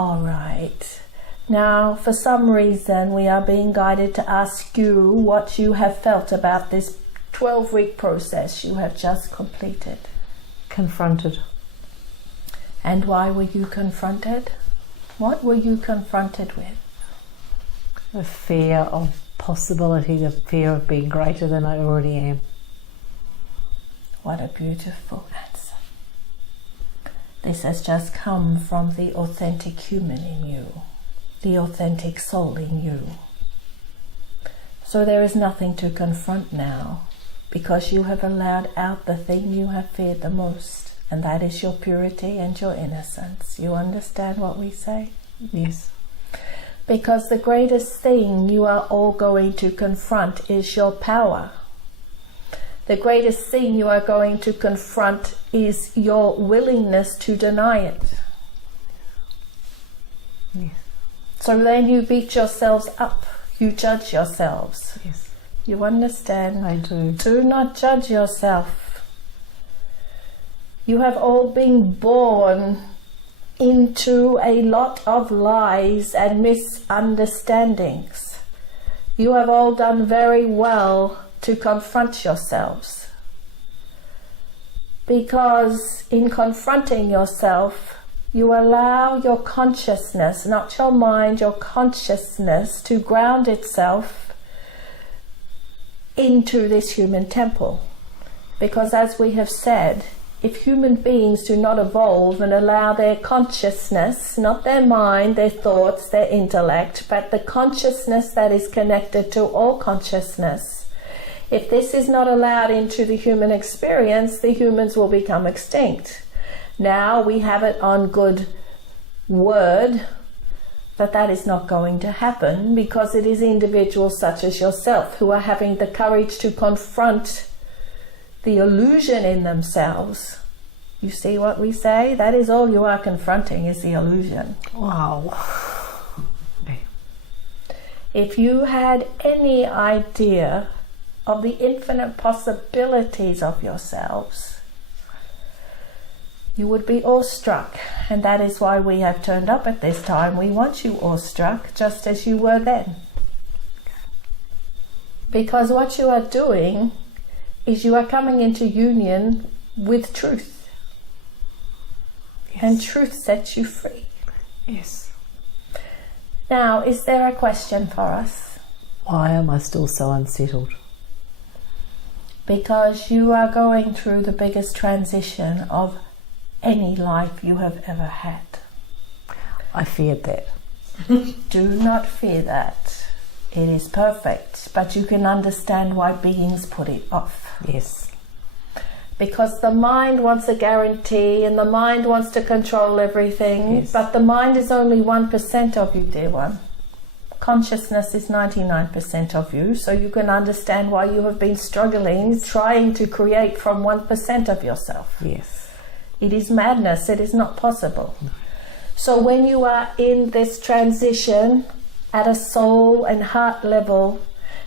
All right. Now, for some reason, we are being guided to ask you what you have felt about this 12-week process you have just completed. Confronted. And why were you confronted? What were you confronted with? The fear of possibility, the fear of being greater than I already am. What a beautiful answer. This has just come from the authentic human in you, the authentic soul in you. So there is nothing to confront now, because you have allowed out the thing you have feared the most, and that is your purity and your innocence. You understand what we say? Yes. Because the greatest thing you are all going to confront is your power. The greatest thing you are going to confront is your willingness to deny it. Yes. So then you beat yourselves up. You judge yourselves. Yes. You understand? I do. Do not judge yourself. You have all been born into a lot of lies and misunderstandings. You have all done very well to confront yourselves. Because in confronting yourself, you allow your consciousness, not your mind, your consciousness to ground itself into this human temple. Because as we have said, if human beings do not evolve and allow their consciousness, not their mind, their thoughts, their intellect, but the consciousness that is connected to all consciousness, if this is not allowed into the human experience, the humans will become extinct. Now we have it on good word, but that is not going to happen, because it is individuals such as yourself who are having the courage to confront the illusion in themselves. You see what we say? That is all you are confronting, is the illusion. Wow. If you had any idea of the infinite possibilities of yourselves, you would be awestruck. And that is why we have turned up at this time. We want you awestruck, just as you were then. Because what you are doing is you are coming into union with truth. Yes. And truth sets you free. Yes. Now, is there a question for us? Why am I still so unsettled? Because you are going through the biggest transition of any life you have ever had. I feared that. Do not fear that. It is perfect, but you can understand why beings put it off. Yes. Because the mind wants a guarantee and the mind wants to control everything, yes. But the mind is only 1% of you, dear one. Consciousness is 99% of you, so you can understand why you have been struggling, trying to create from 1% of yourself. Yes. It is madness, it is not possible. No. So when you are in this transition at a soul and heart level,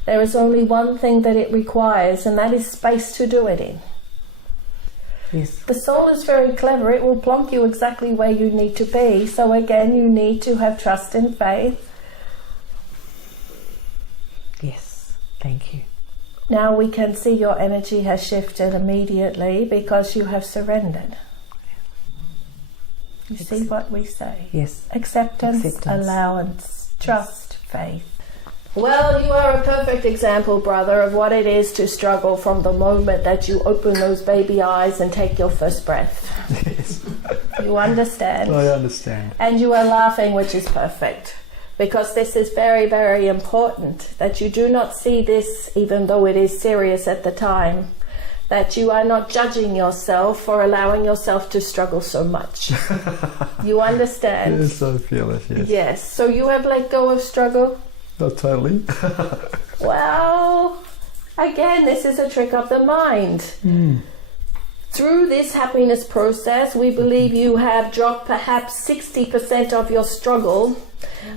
there is only one thing that it requires, and that is space to do it in. Yes. The soul is very clever. It will plonk you exactly where you need to be. So again, you need to have trust and faith. Yes. Thank you. Now we can see your energy has shifted immediately because you have surrendered. You see what we say? Yes. Acceptance, allowance, trust, faith. Well, you are a perfect example, brother, of what it is to struggle from the moment that you open those baby eyes and take your first breath. Yes. You understand? I understand. And you are laughing, which is perfect. Because this is very, very important, that you do not see this, even though it is serious at the time, that you are not judging yourself for allowing yourself to struggle so much. You understand? Yes, I feel it, yes. Yes. So you have let go of struggle? Not totally. Well, again, this is a trick of the mind. Through this happiness process, we believe you have dropped perhaps 60% of your struggle,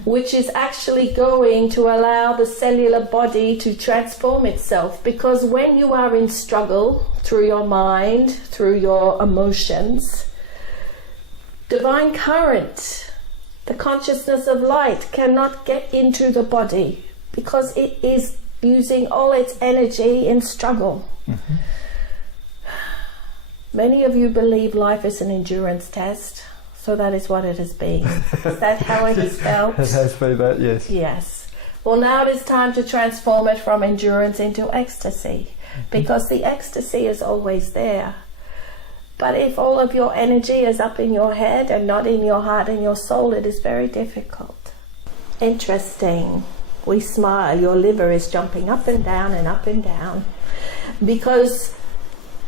which is actually going to allow the cellular body to transform itself. Because when you are in struggle, through your mind, through your emotions, divine current, the consciousness of light cannot get into the body because it is using all its energy in struggle. Many of you believe life is an endurance test, so that is what it has been. Is that how it has felt? It has been that, yes. Yes. Well, now it is time to transform it from endurance into ecstasy, because the ecstasy is always there. But if all of your energy is up in your head and not in your heart and your soul, it is very difficult. Interesting. We smile. Your liver is jumping up and down, because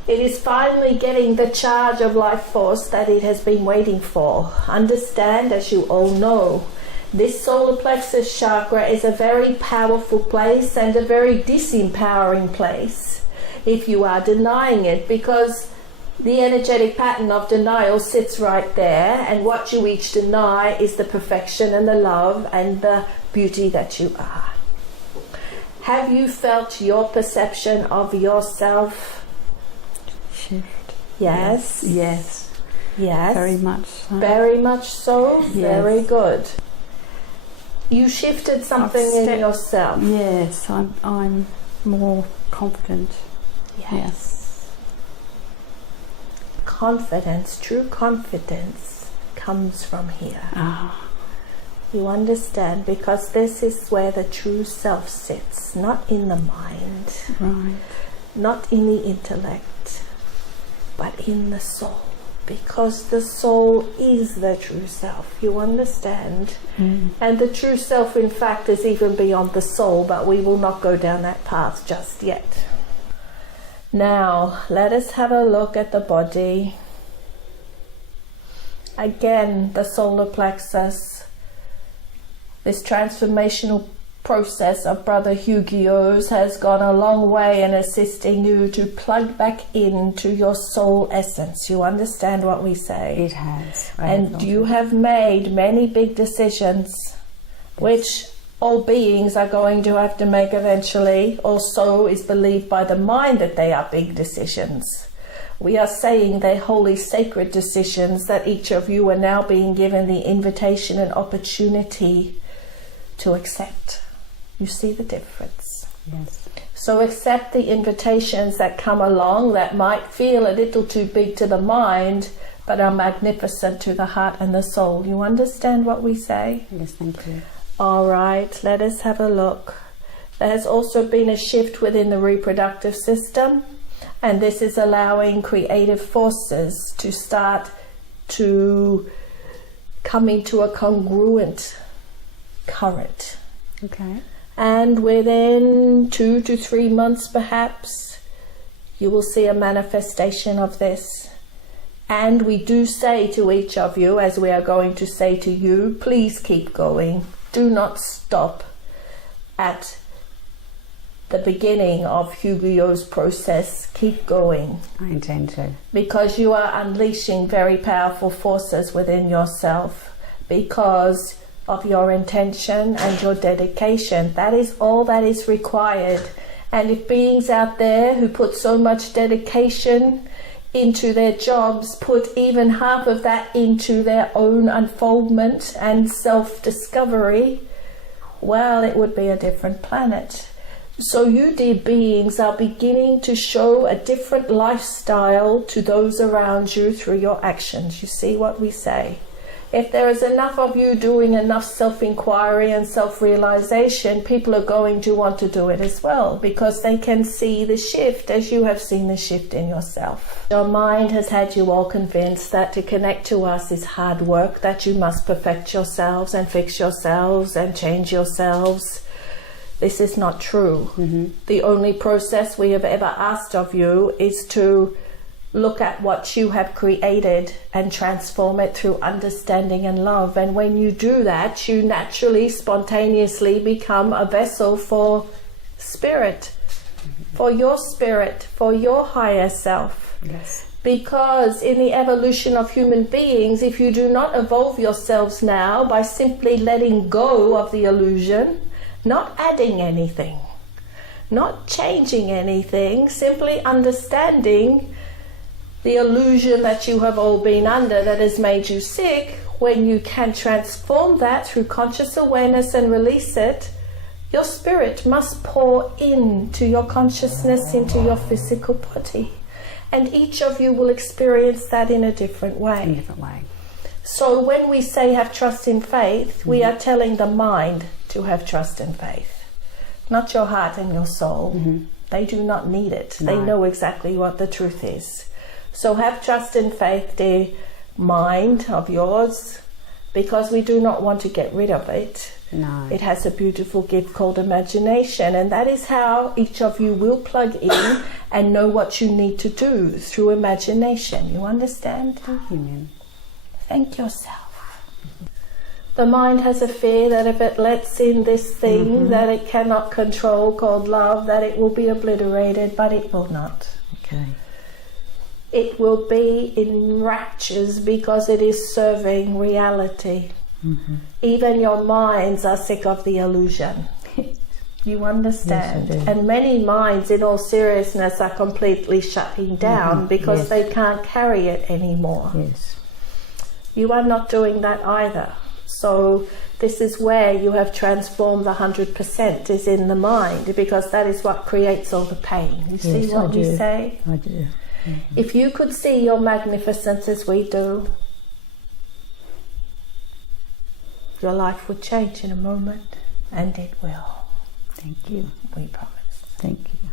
it is finally getting the charge of life force that it has been waiting for. Understand, as you all know, this solar plexus chakra is a very powerful place and a very disempowering place if you are denying it, because the energetic pattern of denial sits right there, and what you each deny is the perfection and the love and the beauty that you are. Have you felt your perception of yourself shift? Yes. Yes. Yes. Very much so. Very much so. Yes. Very good. You shifted something in yourself. Yes, I'm more confident. Yes. Confidence, true confidence comes from here. You understand, because this is where the true self sits, not in the mind, Right. not in the intellect, but in the soul, because the soul is the true self. You understand? And the true self, in fact, is even beyond the soul, but we will not go down that path just yet. Now, let us have a look at the body. Again, the solar plexus. This transformational process of Brother Yu-Gi-Oh's has gone a long way in assisting you to plug back into your soul essence. You understand what we say? It has. And you have made many big decisions, which all beings are going to have to make eventually. Also is believed by the mind that they are big decisions. We are saying they're holy, sacred decisions that each of you are now being given the invitation and opportunity to accept. You see the difference? Yes. So accept the invitations that come along that might feel a little too big to the mind, but are magnificent to the heart and the soul. You understand what we say? Yes, thank you. All right, let us have a look. There has also been a shift within the reproductive system, and this is allowing creative forces to start to come into a congruent current. Okay. And within 2 to 3 months perhaps, you will see a manifestation of this. And we do say to each of you, as we are going to say to you, please keep going. Do not stop at the beginning of Yu-Gi-Oh's process. Keep going. I intend to. Because you are unleashing very powerful forces within yourself, because of your intention and your dedication. That is all that is required. And if beings out there who put so much dedication into their jobs put even half of that into their own unfoldment and self-discovery, well, it would be a different planet. So you, dear beings, are beginning to show a different lifestyle to those around you through your actions. You see what we say? If there is enough of you doing enough self-inquiry and self-realization, people are going to want to do it as well, because they can see the shift as you have seen the shift in yourself. Your mind has had you all convinced that to connect to us is hard work, that you must perfect yourselves and fix yourselves and change yourselves. This is not true. The only process we have ever asked of you is to look at what you have created and transform it through understanding and love. And when you do that, you naturally, spontaneously become a vessel for spirit, for your higher self. Yes. Because in the evolution of human beings, if you do not evolve yourselves now by simply letting go of the illusion, not adding anything, not changing anything, simply understanding the illusion that you have all been under that has made you sick, when you can transform that through conscious awareness and release it, your spirit must pour into your consciousness, into your physical body. And each of you will experience that in a different In a way. different way. So when we say have trust in faith, we are telling the mind to have trust in faith, not your heart and your soul. They do not need it. They No. know exactly what the truth is. So have trust in faith, dear mind of yours, because we do not want to get rid of it. No. It has a beautiful gift called imagination, and that is how each of you will plug in and know what you need to do through imagination. You understand? Thank you, Mim. Thank yourself. The mind has a fear that if it lets in this thing that it cannot control called love, that it will be obliterated, but it will not. Okay. It will be in raptures because it is serving reality. Even your minds are sick of the illusion. You understand? Yes, I do. And many minds, in all seriousness, are completely shutting down because Yes. they can't carry it anymore. Yes. You are not doing that either. So this is where you have transformed the 100% is in the mind, because that is what creates all the pain. You see Yes, what I we do. say? I do. If you could see your magnificence as we do, your life would change in a moment, and it will. Thank you. We promise. Thank you.